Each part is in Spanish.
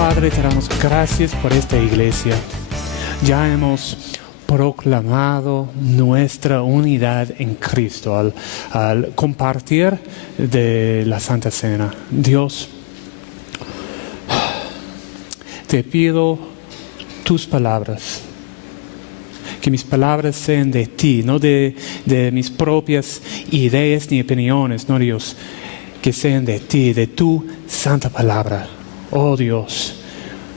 Padre, te damos gracias por esta iglesia. Ya hemos proclamado nuestra unidad en Cristo al compartir de la Santa Cena. Dios, te pido tus palabras, que mis palabras sean de ti, no de mis propias ideas ni opiniones, no Dios, que sean de ti, de tu santa palabra. Oh Dios,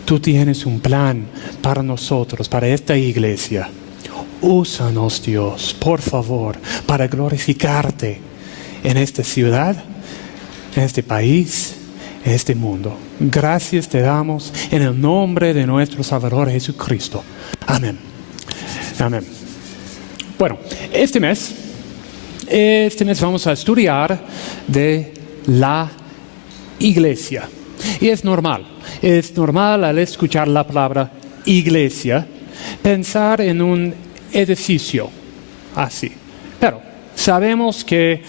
tú tienes un plan para nosotros, para esta iglesia. Úsanos, Dios, por favor, para glorificarte en esta ciudad, en este país, en este mundo. Gracias te damos en el nombre de nuestro Salvador Jesucristo. Amén. Amén. Bueno, este mes vamos a estudiar de la iglesia. Y es normal al escuchar la palabra iglesia pensar en un edificio así. Pero sabemos que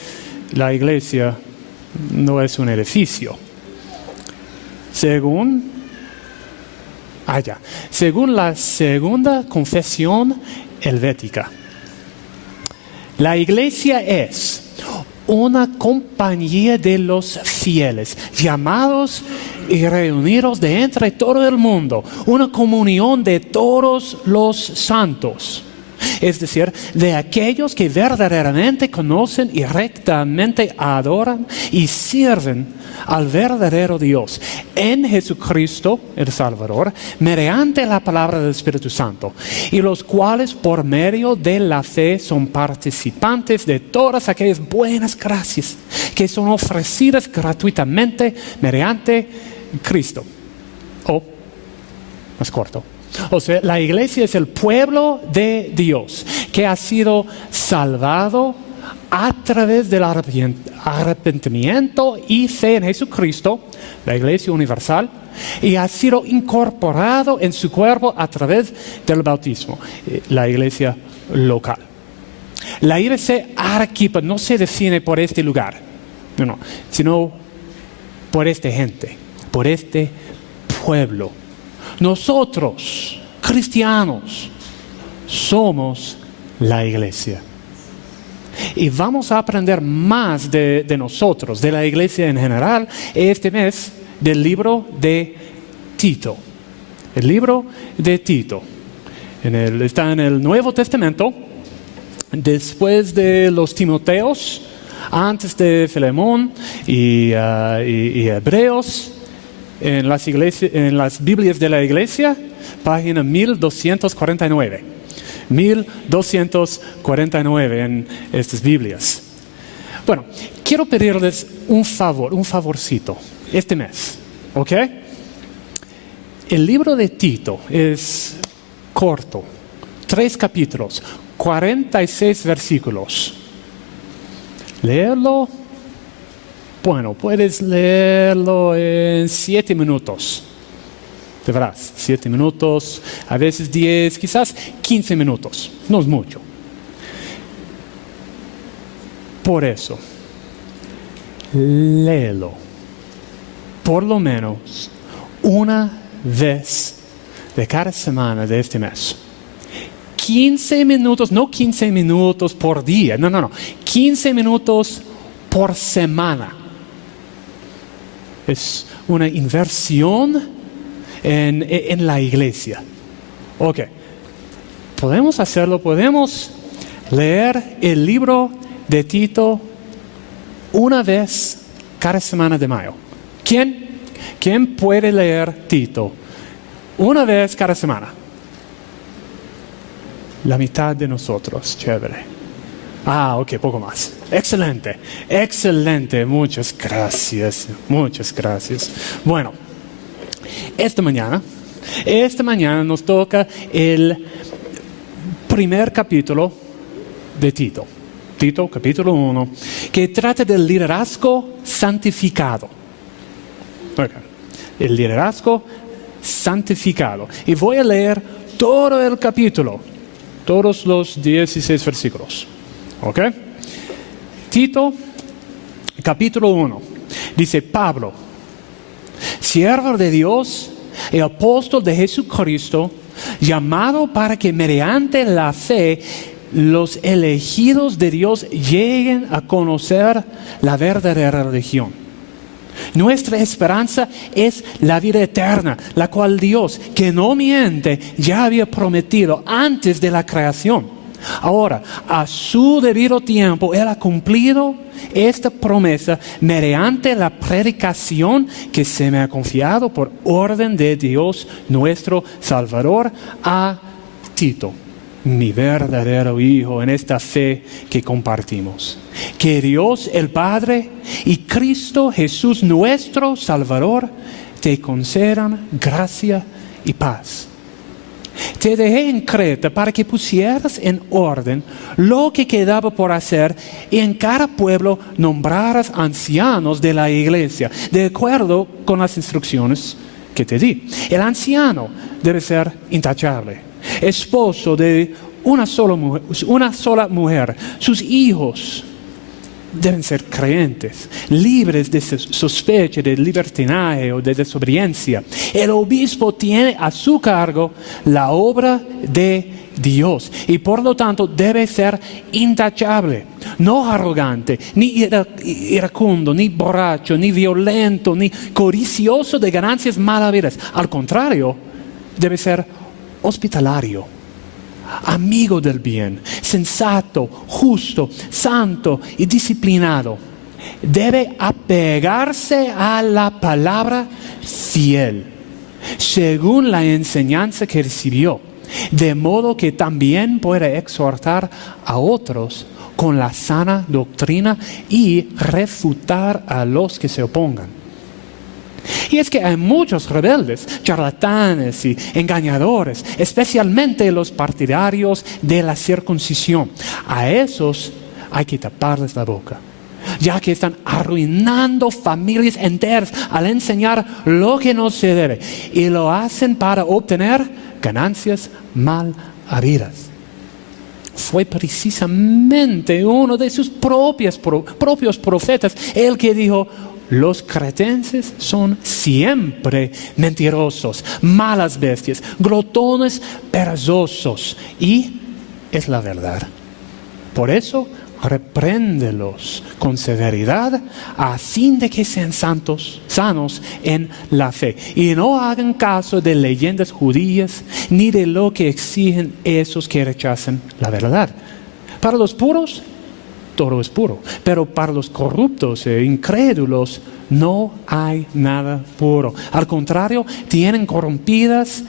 la iglesia no es un edificio. Según la segunda confesión helvética, la iglesia es una compañía de los fieles, llamados y reunidos de entre todo el mundo, una comunión de todos los santos, es decir, de aquellos que verdaderamente conocen y rectamente adoran y sirven al verdadero Dios en Jesucristo el Salvador, mediante la palabra del Espíritu Santo, y los cuales por medio de la fe son participantes de todas aquellas buenas gracias que son ofrecidas gratuitamente mediante Cristo. O, más corto, o sea, la iglesia es el pueblo de Dios que ha sido salvado a través del arrepentimiento y fe en Jesucristo, la iglesia universal, y ha sido incorporado en su cuerpo a través del bautismo, la iglesia local. La iglesia arquipa no se define por este lugar, no, sino por esta gente, por este pueblo. Nosotros, cristianos, somos la iglesia. Y vamos a aprender más de nosotros, de la iglesia en general, este mes del libro de Tito. El libro de Tito. Está en el Nuevo Testamento, después de los Timoteos, antes de Filemón y Hebreos, en las Biblias de la iglesia, página 1249. 1249 en estas Biblias. Bueno, quiero pedirles un favorcito, este mes, ¿ok? El libro de Tito es corto, 3 capítulos, 46 versículos. Leerlo, bueno, puedes leerlo en 7 minutos. De verdad, 7 minutos, a veces 10, quizás 15 minutos. No es mucho. Por eso, léelo. Por lo menos una vez de cada semana de este mes. 15 minutos, no 15 minutos por día. No. 15 minutos por semana. Es una inversión en la iglesia. Ok, podemos hacerlo, podemos leer el libro de Tito una vez cada semana de mayo. ¿Quién puede leer Tito una vez cada semana? La mitad de nosotros, chévere. Ok, poco más. Excelente, muchas gracias. Bueno, esta mañana nos toca el primer capítulo de Tito. Tito, capítulo 1, que trata del liderazgo santificado. Okay. El liderazgo santificado. Y voy a leer todo el capítulo, todos los 16 versículos. ¿Ok? Tito, capítulo 1. Dice: Pablo, siervo de Dios el apóstol de Jesucristo, llamado para que mediante la fe los elegidos de Dios lleguen a conocer la verdadera religión. Nuestra esperanza es la vida eterna, la cual Dios, que no miente, ya había prometido antes de la creación. Ahora, a su debido tiempo, Él ha cumplido esta promesa mediante la predicación que se me ha confiado por orden de Dios nuestro Salvador a Tito, mi verdadero hijo, en esta fe que compartimos. Que Dios el Padre y Cristo Jesús nuestro Salvador te concedan gracia y paz. Te dejé en Creta para que pusieras en orden lo que quedaba por hacer y en cada pueblo nombraras ancianos de la iglesia, de acuerdo con las instrucciones que te di. El anciano debe ser intachable, esposo de una sola mujer. Sus hijos deben ser creyentes, libres de sospecha, de libertinaje o de desobediencia. El obispo tiene a su cargo la obra de Dios y por lo tanto debe ser intachable, no arrogante, ni iracundo, ni borracho, ni violento, ni codicioso de ganancias mal habidas. Al contrario, debe ser hospitalario, amigo del bien, sensato, justo, santo y disciplinado. Debe apegarse a la palabra fiel, según la enseñanza que recibió, de modo que también pueda exhortar a otros con la sana doctrina y refutar a los que se opongan. Y es que hay muchos rebeldes, charlatanes y engañadores, especialmente los partidarios de la circuncisión. A esos hay que taparles la boca, ya que están arruinando familias enteras al enseñar lo que no se debe, y lo hacen para obtener ganancias mal habidas. Fue precisamente uno de sus propios profetas el que dijo: los cretenses son siempre mentirosos, malas bestias, glotones, perezosos. Y es la verdad. Por eso, repréndelos con severidad, a fin de que sean sanos en la fe. Y no hagan caso de leyendas judías, ni de lo que exigen esos que rechazan la verdad. Para los puros, todo es puro, pero para los corruptos e incrédulos no hay nada puro. Al contrario, tienen corrompidas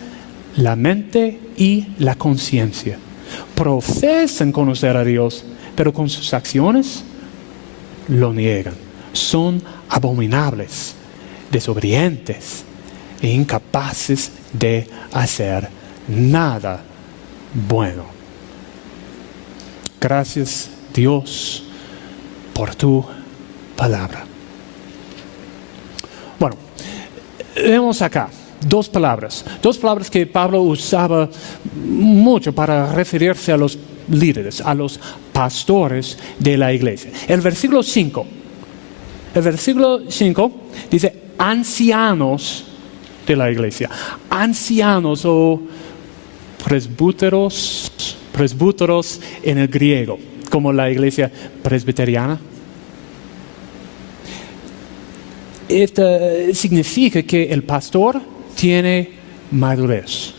la mente y la conciencia. Profesan conocer a Dios, pero con sus acciones lo niegan. Son abominables, desobedientes e incapaces de hacer nada bueno. Gracias, Dios, por tu palabra. Bueno, vemos acá dos palabras que Pablo usaba mucho para referirse a los líderes, a los pastores de la iglesia. El versículo 5 dice ancianos de la iglesia, ancianos o presbúteros en el griego, como la iglesia presbiteriana. Esto significa que el pastor tiene madurez,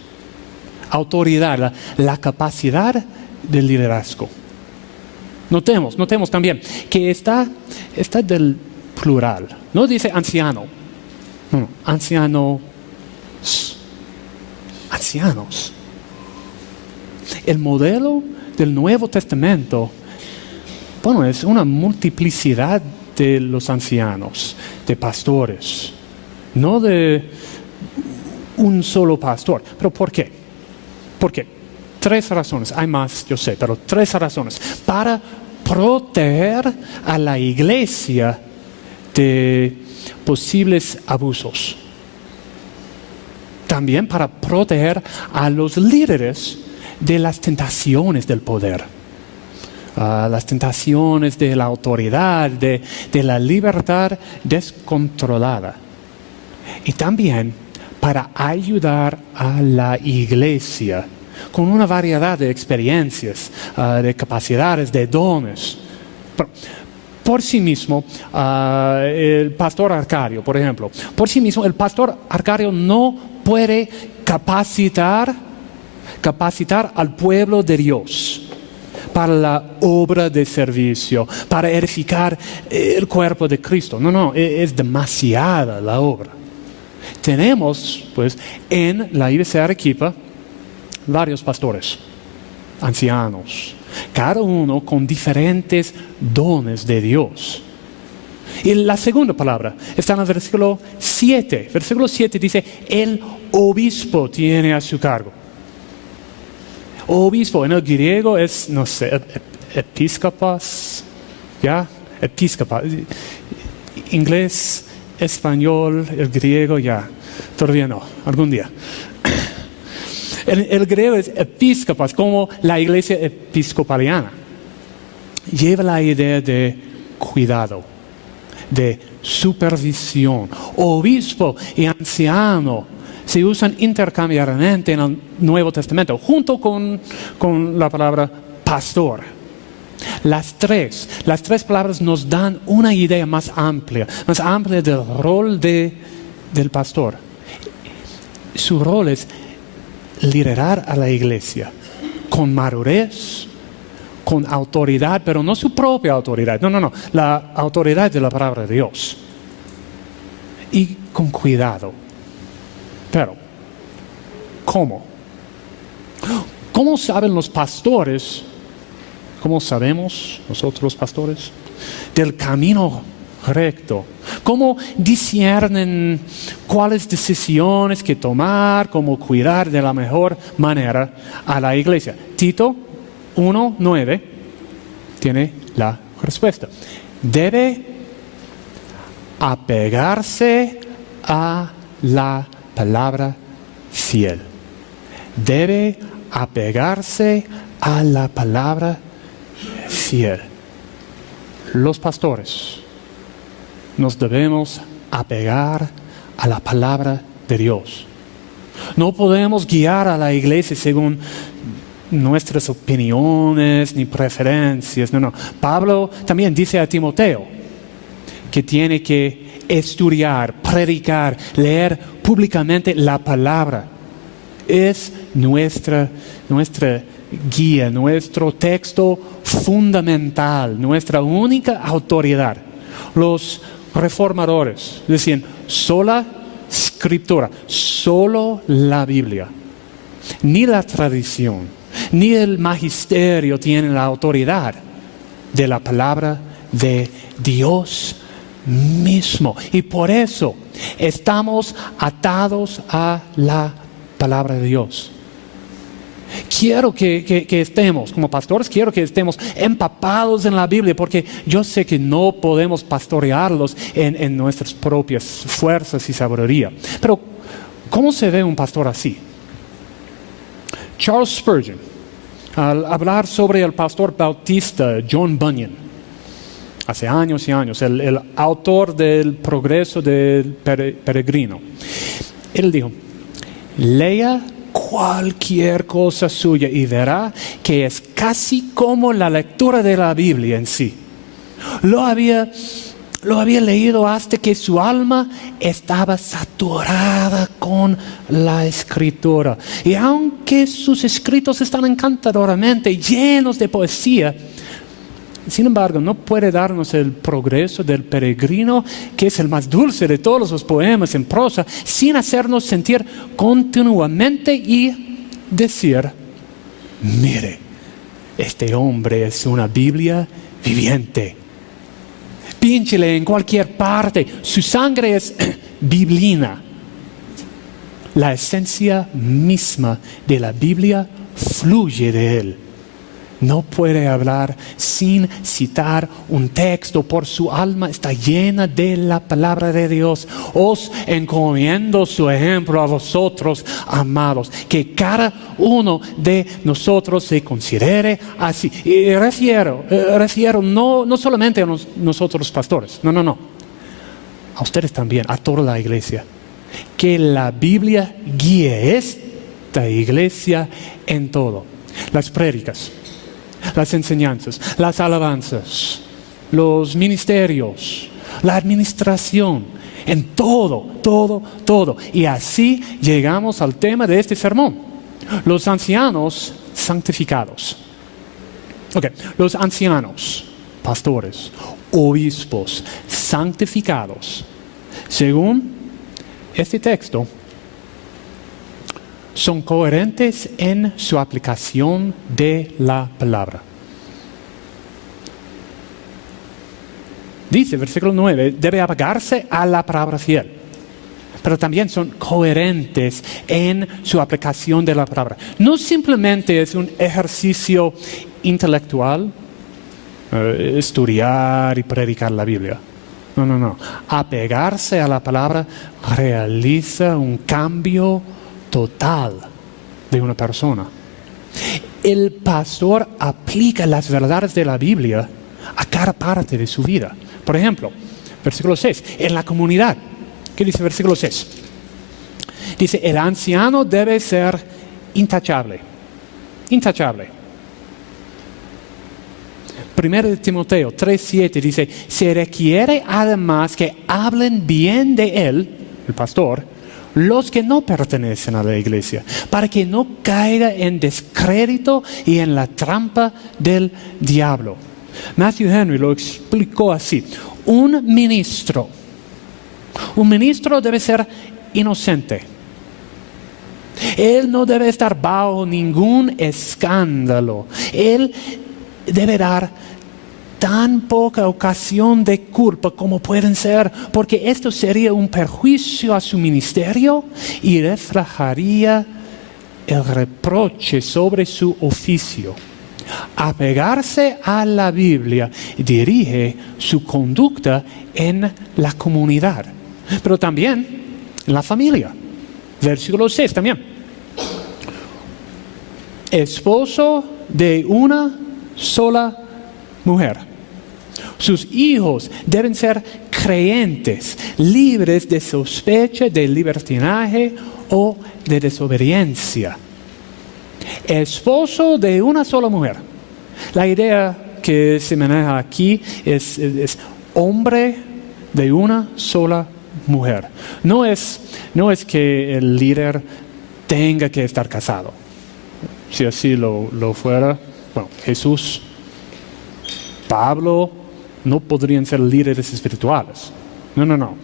autoridad, la capacidad de liderazgo. Notemos también que está del plural. No dice anciano, no, ancianos. El modelo del Nuevo Testamento, es una multiplicidad de los ancianos, de pastores, no de un solo pastor. ¿Pero por qué? ¿Por qué? 3 razones, hay más, yo sé, pero 3 razones. Para proteger a la iglesia de posibles abusos. También para proteger a los líderes de las tentaciones del poder, las tentaciones de la autoridad, de la libertad descontrolada. Y también para ayudar a la iglesia con una variedad de experiencias, de capacidades, de dones. Por sí mismo, el pastor Arcadio, por ejemplo, por sí mismo el pastor Arcadio no puede capacitar al pueblo de Dios para la obra de servicio, para edificar el cuerpo de Cristo. No, es demasiada la obra. Tenemos, pues, en la IBC Arequipa varios pastores, ancianos, cada uno con diferentes dones de Dios. Y la segunda palabra está en el versículo 7. Versículo 7 dice, el obispo tiene a su cargo. Obispo en el griego es, no sé, episcopas, ¿ya? Episcopa. Inglés, español, el griego, ya. Todavía no, algún día. El griego es episcopas, como la iglesia episcopaliana. Lleva la idea de cuidado, de supervisión. Obispo y anciano se usan intercambiarmente en el Nuevo Testamento, junto con la palabra pastor. Las tres palabras nos dan una idea más amplia del rol del pastor. Su rol es liderar a la iglesia con madurez, con autoridad, pero no su propia autoridad, no, la autoridad de la palabra de Dios. Y con cuidado. Pero, ¿cómo? ¿Cómo saben los pastores? ¿Cómo sabemos nosotros los pastores del camino recto? ¿Cómo disciernen cuáles decisiones que tomar, cómo cuidar de la mejor manera a la iglesia? Tito 1:9 tiene la respuesta. Debe apegarse a la palabra fiel. Debe apegarse a la palabra fiel. Los pastores nos debemos apegar a la palabra de Dios. No podemos guiar a la iglesia según nuestras opiniones ni preferencias. No. Pablo también dice a Timoteo que tiene que estudiar, predicar, leer públicamente la palabra. Es nuestra guía, nuestro texto fundamental, nuestra única autoridad. Los reformadores decían, sola escritura, solo la Biblia. Ni la tradición, ni el magisterio tienen la autoridad de la palabra de Dios mismo. Y por eso estamos atados a la palabra de Dios. Quiero que estemos, como pastores, quiero que estemos empapados en la Biblia, porque yo sé que no podemos pastorearlos en nuestras propias fuerzas y sabiduría. Pero, ¿cómo se ve un pastor así? Charles Spurgeon, al hablar sobre el pastor bautista John Bunyan, hace años y años, el autor del Progreso del Peregrino, él dijo, lea cualquier cosa suya y verá que es casi como la lectura de la Biblia en sí. Lo había leído hasta que su alma estaba saturada con la escritura. Y aunque sus escritos están encantadoramente llenos de poesía, sin embargo, no puede darnos el Progreso del Peregrino, que es el más dulce de todos los poemas en prosa, sin hacernos sentir continuamente y decir, mire, este hombre es una Biblia viviente. Pínchele en cualquier parte, su sangre es biblina. La esencia misma de la Biblia fluye de él. No puede hablar sin citar un texto, por su alma está llena de la palabra de Dios. Os encomiendo su ejemplo a vosotros, amados, que cada uno de nosotros se considere así. Y refiero no solamente a nosotros pastores, no, a ustedes también, a toda la iglesia. que la Biblia guíe esta iglesia en todo. Las prédicas, las enseñanzas, las alabanzas, los ministerios, la administración, en todo. Y así llegamos al tema de este sermón. Los ancianos santificados. Los ancianos, pastores, obispos, santificados, según este texto, son coherentes en su aplicación de la palabra. Dice, versículo 9, debe apegarse a la palabra fiel. Pero también son coherentes en su aplicación de la palabra. No simplemente es un ejercicio intelectual, estudiar y predicar la Biblia. No. Apegarse a la palabra realiza un cambio total de una persona. El pastor aplica las verdades de la Biblia a cada parte de su vida. Por ejemplo, versículo 6, en la comunidad. ¿Qué dice versículo 6? Dice, el anciano debe ser intachable. Intachable. 1 Timoteo 3:7 dice, se requiere además que hablen bien de él, el pastor, los que no pertenecen a la iglesia, para que no caiga en descrédito y en la trampa del diablo. Matthew Henry lo explicó así. Un ministro debe ser inocente. Él no debe estar bajo ningún escándalo. Él debe dar tan poca ocasión de culpa como pueden ser, porque esto sería un perjuicio a su ministerio y reflejaría el reproche sobre su oficio. Apegarse a la Biblia dirige su conducta en la comunidad, pero también en la familia. Versículo 6 también. Esposo de una sola mujer. Sus hijos deben ser creyentes, libres de sospecha de libertinaje o de desobediencia. Esposo de una sola mujer. La idea que se maneja aquí es hombre de una sola mujer. No es que el líder tenga que estar casado. Si así lo fuera, bueno, Jesús, Pablo, no podrían ser líderes espirituales. No.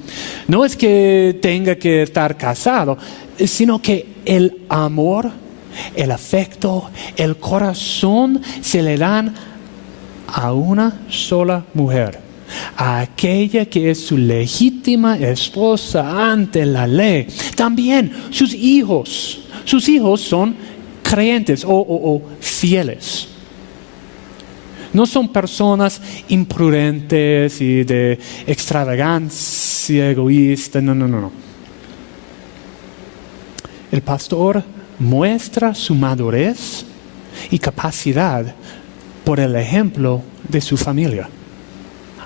No es que tenga que estar casado, sino que el amor, el afecto, el corazón se le dan a una sola mujer, a aquella que es su legítima esposa ante la ley. También sus hijos son creyentes o fieles. No son personas imprudentes y de extravagancia egoísta. No. El pastor muestra su madurez y capacidad por el ejemplo de su familia.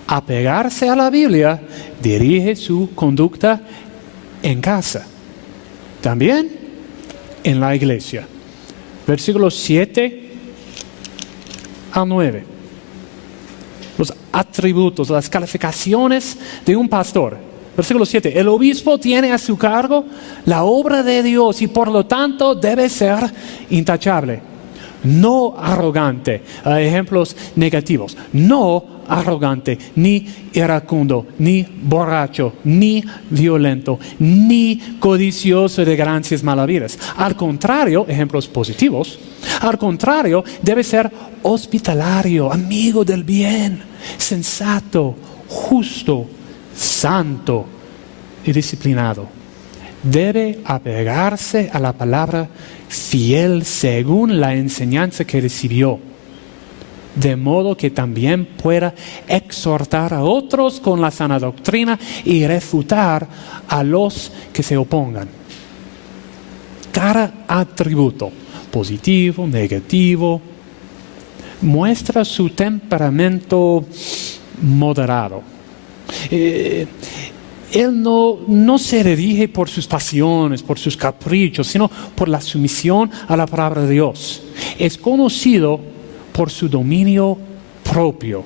Apegarse a la Biblia dirige su conducta en casa, también en la iglesia. Versículos 7 a 9. Los atributos, las calificaciones de un pastor. Versículo 7. El obispo tiene a su cargo la obra de Dios y por lo tanto debe ser intachable. No arrogante. Ejemplos negativos. No arrogante, ni iracundo, ni borracho, ni violento, ni codicioso de ganancias malavidas. Al contrario, ejemplos positivos. Al contrario, debe ser hospitalario, amigo del bien, sensato, justo, santo y disciplinado. Debe apegarse a la palabra fiel según la enseñanza que recibió, de modo que también pueda exhortar a otros con la sana doctrina y refutar a los que se opongan. Cada atributo, positivo, negativo, muestra su temperamento moderado. Él no se dirige por sus pasiones, por sus caprichos, sino por la sumisión a la palabra de Dios. Es conocido por su dominio propio.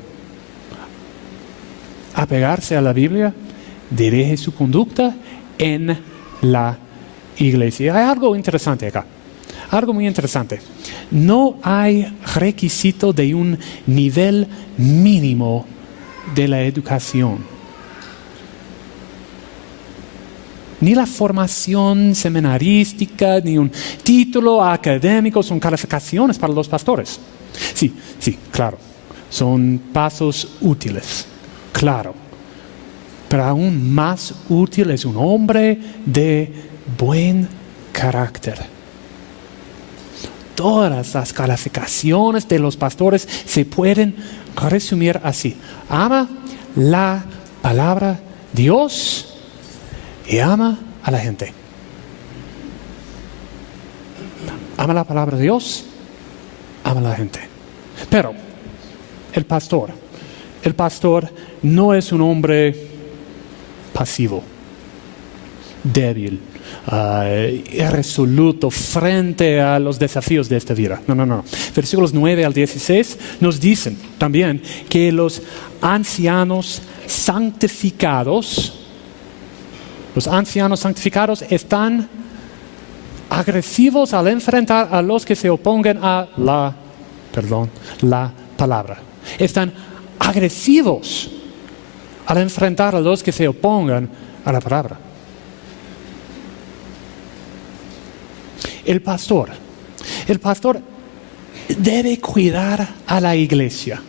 Apegarse a la Biblia dirige su conducta en la iglesia. Hay algo interesante acá. Algo muy interesante. No hay requisito de un nivel mínimo de la educación. Ni la formación seminarística, ni un título académico son calificaciones para los pastores. Sí, claro. Son pasos útiles, claro. Pero aún más útil es un hombre de buen carácter. Todas las calificaciones de los pastores se pueden resumir así. Ama la palabra de Dios y ama a la gente. Ama la palabra de Dios, ama a la gente. Pero el pastor no es un hombre pasivo, débil, irresoluto frente a los desafíos de esta vida. No. Versículos 9 al 16 nos dicen también que los ancianos santificados están agresivos al enfrentar a los que se opongan a la palabra. Están agresivos al enfrentar a los que se opongan a la palabra. El pastor debe cuidar a la iglesia,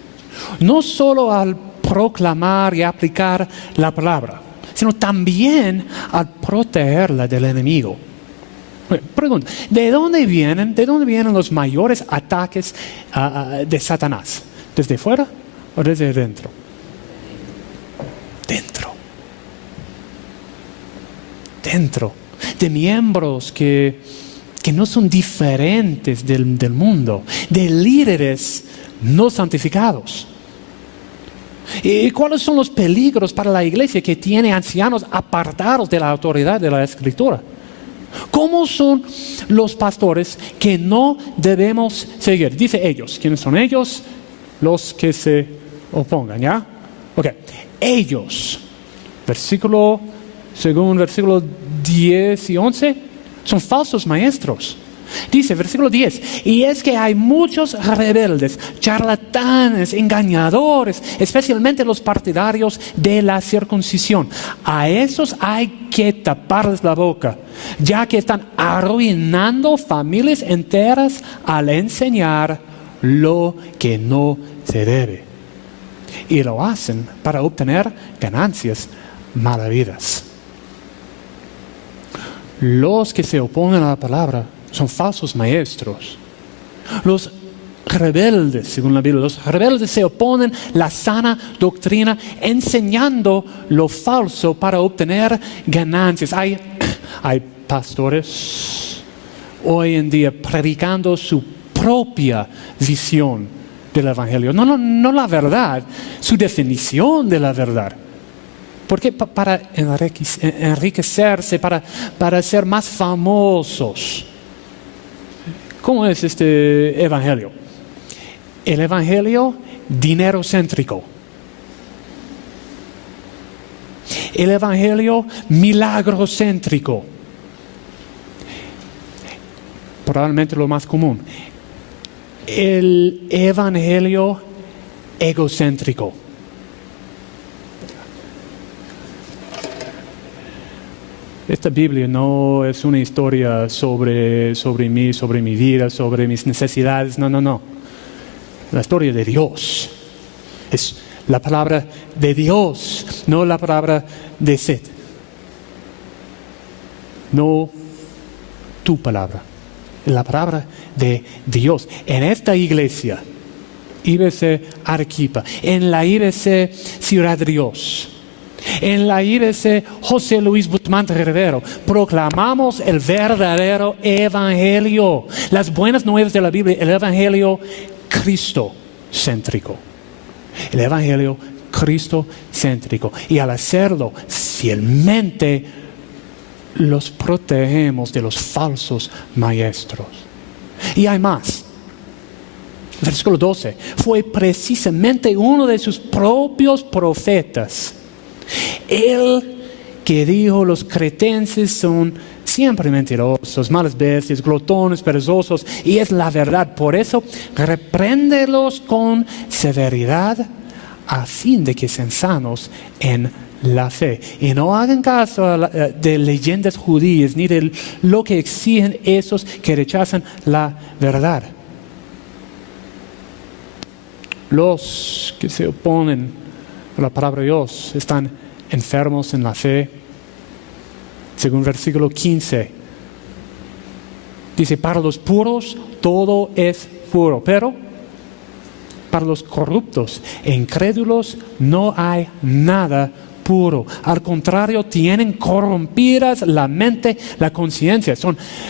no solo al proclamar y aplicar la palabra, sino también al protegerla del enemigo. Pregunta, ¿de dónde vienen los mayores ataques de Satanás? ¿Desde fuera o desde dentro? Dentro. De miembros que no son diferentes del mundo, de líderes no santificados. ¿Y cuáles son los peligros para la iglesia que tiene ancianos apartados de la autoridad de la Escritura? ¿Cómo son los pastores que no debemos seguir? Dice ellos. ¿Quiénes son ellos? Los que se opongan, ¿ya? Ok. Ellos, según versículo 10 y 11, son falsos maestros. Dice, versículo 10, y es que hay muchos rebeldes, charlatanes, engañadores, especialmente los partidarios de la circuncisión. A esos hay que taparles la boca, ya que están arruinando familias enteras al enseñar lo que no se debe. Y lo hacen para obtener ganancias malavidas. Los que se oponen a la palabra son falsos maestros. Los rebeldes, según la Biblia, los rebeldes se oponen a la sana doctrina, enseñando lo falso para obtener ganancias. Hay pastores hoy en día predicando su propia visión del Evangelio. No la verdad, su definición de la verdad. Porque para enriquecerse, para ser más famosos. ¿Cómo es este evangelio? El evangelio dinerocéntrico. El evangelio milagrocéntrico. Probablemente lo más común. El evangelio egocéntrico. Esta Biblia no es una historia sobre mí, sobre mi vida, sobre mis necesidades. No. La historia de Dios. Es la palabra de Dios, no la palabra de Seth. No tu palabra. La palabra de Dios. En esta iglesia, IBC Arequipa, en la IBC Ciudad de Dios, en la IBC José Luis Bustamante Rivero, proclamamos el verdadero evangelio, las buenas nuevas de la Biblia, el evangelio cristocéntrico, el evangelio cristocéntrico. Y al hacerlo fielmente, los protegemos de los falsos maestros. Y hay más. Versículo 12. Fue precisamente uno de sus propios profetas el que dijo: los cretenses son siempre mentirosos, malas bestias, glotones, perezosos, y es la verdad. Por eso, repréndelos con severidad, a fin de que sean sanos en la fe. Y no hagan caso de leyendas judías, ni de lo que exigen esos que rechazan la verdad. Los que se oponen a la palabra de Dios están enfermos en la fe. Según versículo 15, dice: para los puros todo es puro, pero para los corruptos e incrédulos no hay nada puro. Al contrario, tienen corrompidas la mente, la conciencia.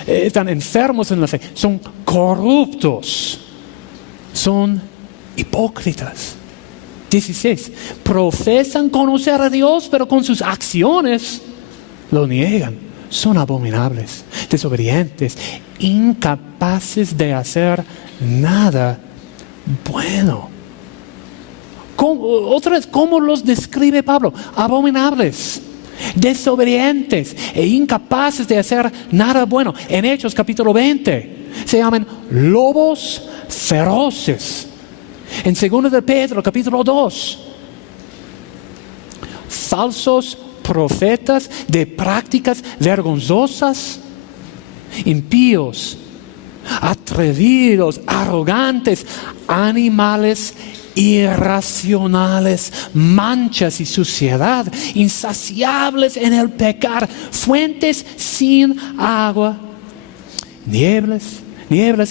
Están enfermos en la fe, son corruptos, son hipócritas. 16. Profesan conocer a Dios, pero con sus acciones lo niegan. Son abominables, desobedientes, incapaces de hacer nada bueno. Otra vez, ¿cómo los describe Pablo? Abominables, desobedientes e incapaces de hacer nada bueno. En Hechos capítulo 20 se llaman lobos feroces. En 2 de Pedro capítulo 2, falsos profetas de prácticas vergonzosas, impíos, atrevidos, arrogantes, animales irracionales, manchas y suciedad, insaciables en el pecar, fuentes sin agua, nieblas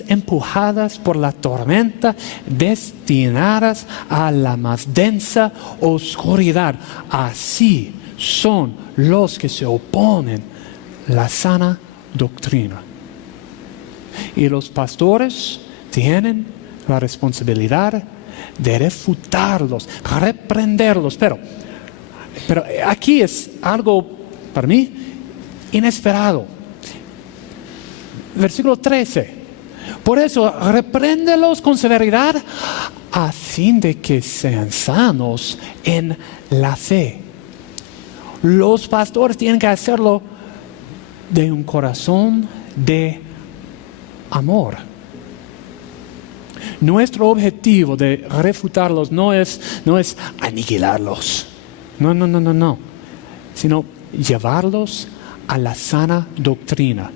empujadas por la tormenta, destinadas a la más densa oscuridad. Así son los que se oponen a la sana doctrina. Y los pastores tienen la responsabilidad de refutarlos, reprenderlos. Pero aquí es algo para mí inesperado. Versículo 13. Por eso, repréndelos con severidad, a fin de que sean sanos en la fe. Los pastores tienen que hacerlo de un corazón de amor. Nuestro objetivo de refutarlos no es aniquilarlos. No. Sino llevarlos a la sana doctrina,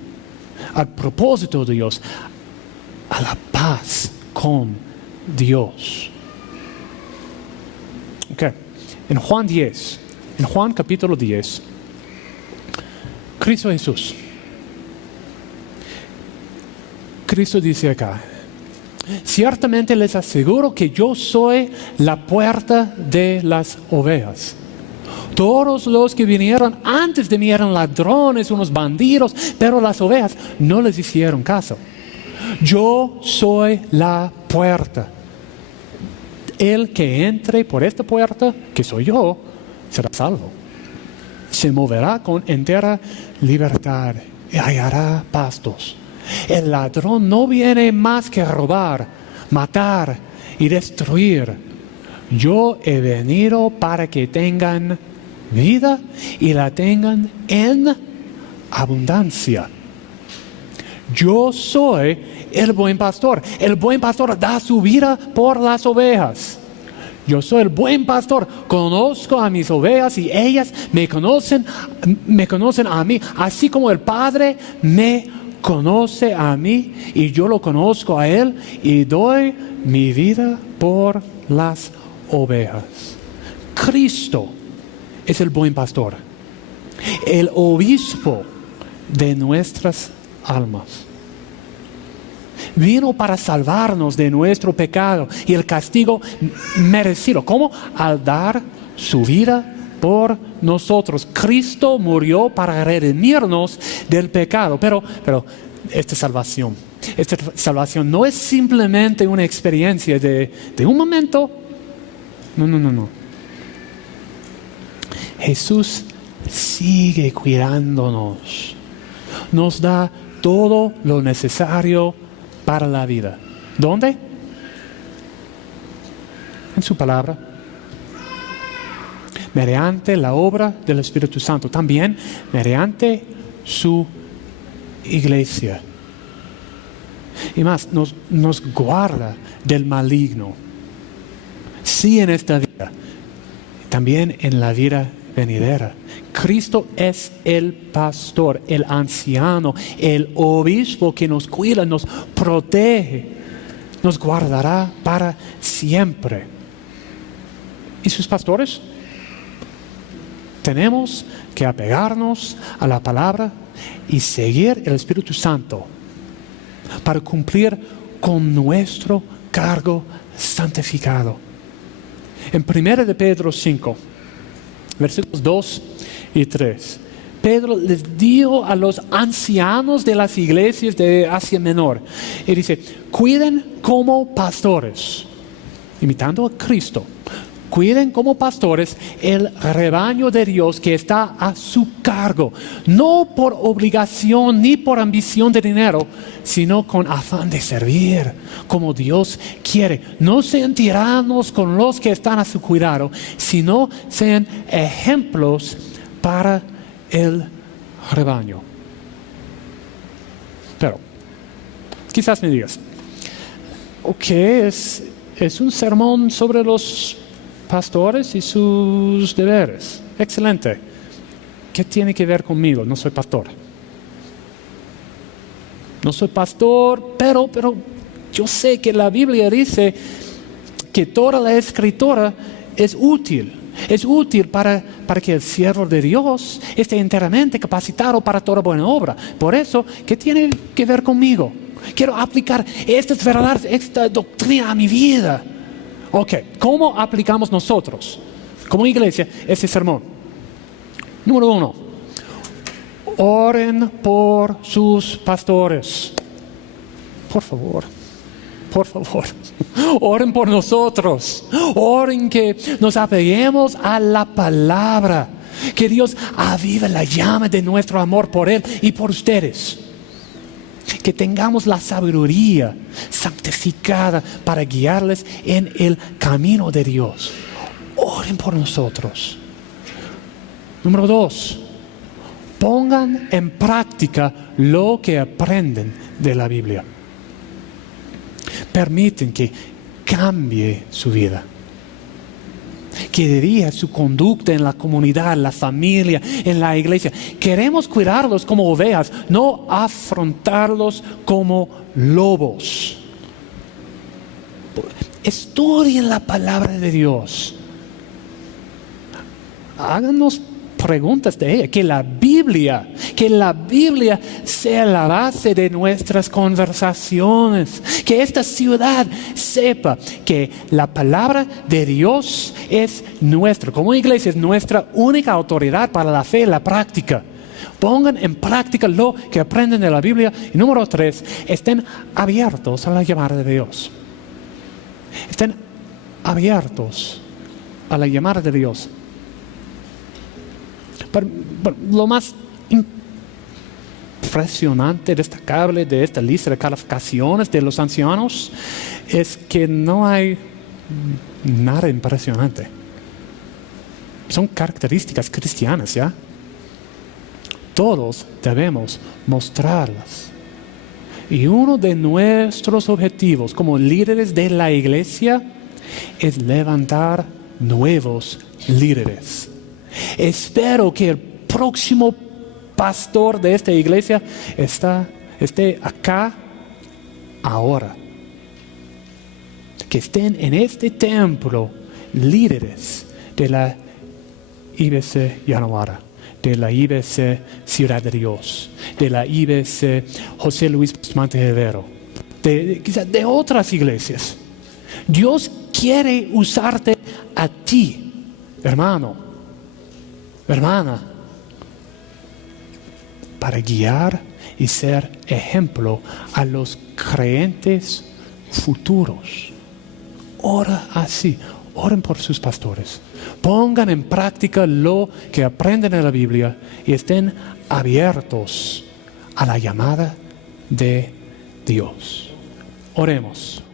al propósito de Dios, a la paz con Dios. Okay. En Juan capítulo 10, Cristo dice acá: ciertamente les aseguro que yo soy la puerta de las ovejas. Todos los que vinieron antes de mí eran ladrones, unos bandidos, pero las ovejas no les hicieron caso. Yo soy la puerta. El que entre por esta puerta, que soy yo, será salvo. Se moverá con entera libertad y hallará pastos. El ladrón no viene más que a robar, matar y destruir. Yo he venido para que tengan vida y la tengan en abundancia. Yo soy el buen pastor. El buen pastor da su vida por las ovejas. Yo soy el buen pastor. Conozco a mis ovejas y ellas me conocen a mí. Así como el Padre me conoce a mí y yo lo conozco a Él y doy mi vida por las ovejas. Cristo es el buen pastor, el obispo de nuestras almas. Vino para salvarnos de nuestro pecado y el castigo merecido. ¿Cómo? Al dar su vida por nosotros. Cristo murió para redimirnos del pecado. Pero esta salvación no es simplemente una experiencia de un momento. No. Jesús sigue cuidándonos. Nos da todo lo necesario para la vida. ¿Dónde? En su palabra. Mediante la obra del Espíritu Santo. También mediante su iglesia. Y más, nos guarda del maligno. Sí, en esta vida. También en la vida venidera. Cristo es el pastor, el anciano, el obispo que nos cuida, nos protege, nos guardará para siempre. ¿Y sus pastores? Tenemos que apegarnos a la palabra y seguir el Espíritu Santo para cumplir con nuestro cargo santificado. En 1 de Pedro 5, versículos 2 y 3. Pedro les dio a los ancianos de las iglesias de Asia Menor. Y dice, cuiden como pastores, imitando a Cristo. Cuiden como pastores el rebaño de Dios que está a su cargo. No por obligación ni por ambición de dinero, sino con afán de servir, como Dios quiere. No sean tiranos con los que están a su cuidado, sino sean ejemplos para el rebaño. Pero, quizás me digas, ok, es un sermón sobre los pastores y sus deberes. Excelente. ¿Qué tiene que ver conmigo? No soy pastor. No soy pastor, pero yo sé que la Biblia dice que toda la escritura es útil. Es útil para que el siervo de Dios esté enteramente capacitado para toda buena obra. Por eso, ¿qué tiene que ver conmigo? Quiero aplicar estas verdades, esta doctrina a mi vida. Ok, ¿cómo aplicamos nosotros, como iglesia, este sermón? Número 1, oren por sus pastores. Por favor, oren por nosotros. Oren que nos apeguemos a la palabra. Que Dios avive la llama de nuestro amor por Él y por ustedes. Que tengamos la sabiduría santificada para guiarles en el camino de Dios. Oren por nosotros. Número 2, pongan en práctica lo que aprenden de la Biblia. Permiten que cambie su vida. Que dirija su conducta en la comunidad, en la familia, en la iglesia. Queremos cuidarlos como ovejas, no afrontarlos como lobos. Estudien la palabra de Dios. Háganos preguntas de ella. Que la Biblia sea la base de nuestras conversaciones. Que esta ciudad sepa que la palabra de Dios es nuestra. Como iglesia es nuestra única autoridad para la fe y la práctica. Pongan en práctica lo que aprenden de la Biblia. Y número 3, estén abiertos a la llamada de Dios. Estén abiertos a la llamada de Dios. Pero lo más impresionante, destacable de esta lista de calificaciones de los ancianos es que no hay nada impresionante. Son características cristianas, ¿ya? Todos debemos mostrarlas. Y uno de nuestros objetivos como líderes de la iglesia es levantar nuevos líderes. Espero que el próximo pastor de esta iglesia esté acá ahora. Que estén en este templo líderes de la IBC Yanaguara, de la IBC Ciudad de Dios, de la IBC José Luis Montevero, quizás de otras iglesias. Dios quiere usarte a ti, hermano, hermana, para guiar y ser ejemplo a los creyentes futuros. Ora así, oren por sus pastores, pongan en práctica lo que aprenden en la Biblia y estén abiertos a la llamada de Dios. Oremos.